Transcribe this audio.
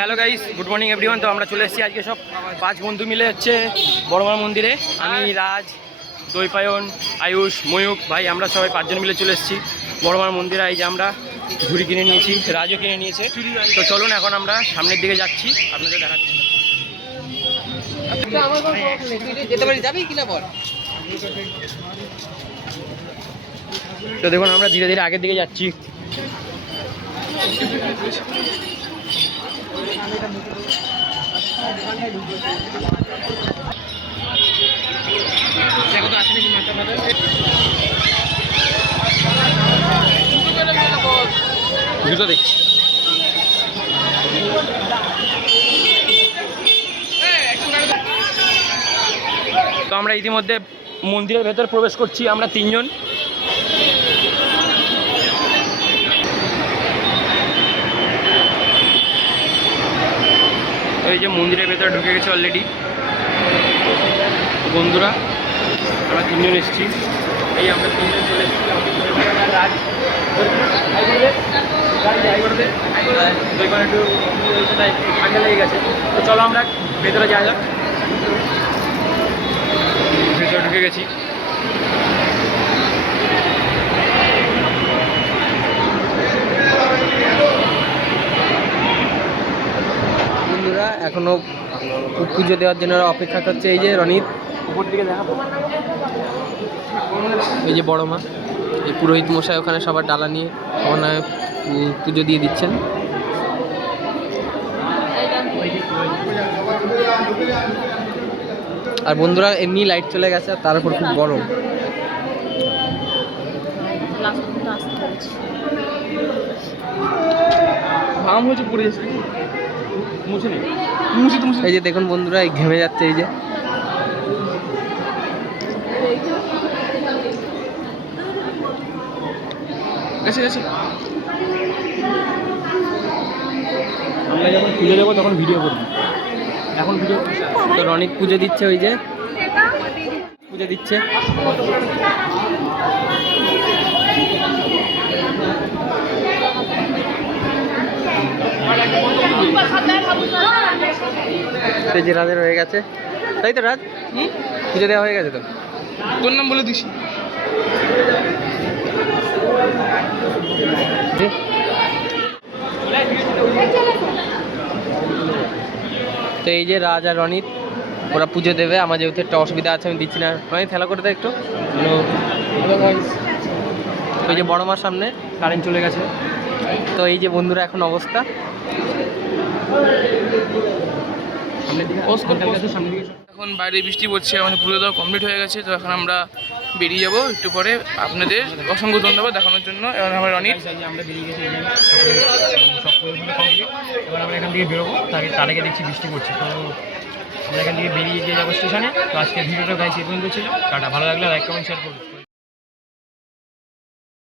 Hello guys, good morning everyone. তো আমরা চলে এসেছি আজকে সব 5 বন্ধু মিলে হচ্ছে বড়মা মন্দিরে। আমি, রাজ, দৈপায়ন, আয়ুষ, ময়ূক ভাই, আমরা সবাই 5 জন মিলে চলে এসেছি বড়মার মন্দিরে। এই যে আমরা ঝুড়ি কিনে নিয়েছি, রাজও কিনে নিয়েছে। তো চলুন এখন আমরা সামনের দিকে যাচ্ছি, আপনাদের দেখাচ্ছি। তো দেখুন আমরা ধীরে ধীরে আগের দিকে যাচ্ছি। জুতো দেখছি। তো আমরা ইতিমধ্যে মন্দিরের ভেতর প্রবেশ করছি, আমরা 3 জন। এই যে মন্দিরের ভেতরে ঢুকে গেছে অলরেডি বন্ধুরা। আমরা 3 জন এসেছি। এই আমরা 3 জন চলে এসেছি। রাজ একটু ঠান্ডা লেগে গেছে। তো চলো আমরা ভেতরে যাওয়া যাক। ভেতরে ঢুকে গেছি। বন্ধুরা এখনো পুজো দেওয়ার জন্য অপেক্ষা করছে। এই যে রনিত উপর দিকে দেখাবো। এই যে বড় মা, এই পুরোহিত মশাই ওখানে সবার ডালা নিয়ে ওখানে পুজো দিয়ে দিচ্ছেন। আর বন্ধুরা এমনি লাইট চলে গেছে, তার উপর খুব গরম। ঘাম হয়েছে পড়ে যাচ্ছে। এই যে দেখুন বন্ধুরা, এই ঘেমে যাচ্ছে। এই যে আমরা যখন পুজো দেবো তখন ভিডিও করবো। এখন ভিডিও তো রনিত পুজো দিচ্ছে। ওই যে পুজো দিচ্ছে। সেই যে রাজের হয়ে গেছে, তাই তো রাজ? পুজো দেওয়া হয়ে গেছে তো? তোর নাম বলে দিস। তো এই যে রাজ আর রনিত ওরা পুজো দেবে। আমার যেহেতু একটা অসুবিধা আছে, আমি দিচ্ছি না। রনিত খেলা করে দেয় একটু। ওই যে বড় মার সামনে কারেন্ট চলে গেছে। তো এই যে বন্ধুরা এখন অবস্থা। এখন বাইরে বৃষ্টি পড়ছে, আমাদের পুজো দেওয়া কমপ্লিট হয়ে গেছে। তো এখন আমরা বেরিয়ে যাবো একটু পরে। আপনাদের অসংখ্য ধন্যবাদ দেখানোর জন্য। এবার আমার রনিত আমরা বেরিয়ে গেছি। এবার আমরা এখান থেকে বেরোবো। তার আগে দেখছি বৃষ্টি পড়ছে। তো আমরা এখান থেকে বেরিয়ে গিয়ে যাবো স্টেশনে। তো আজকের ভিডিওটা গাইছি এই পর্যন্ত ছিল। টাটা। ভালো লাগলে লাইক, কমেন্ট, শেয়ার করুন।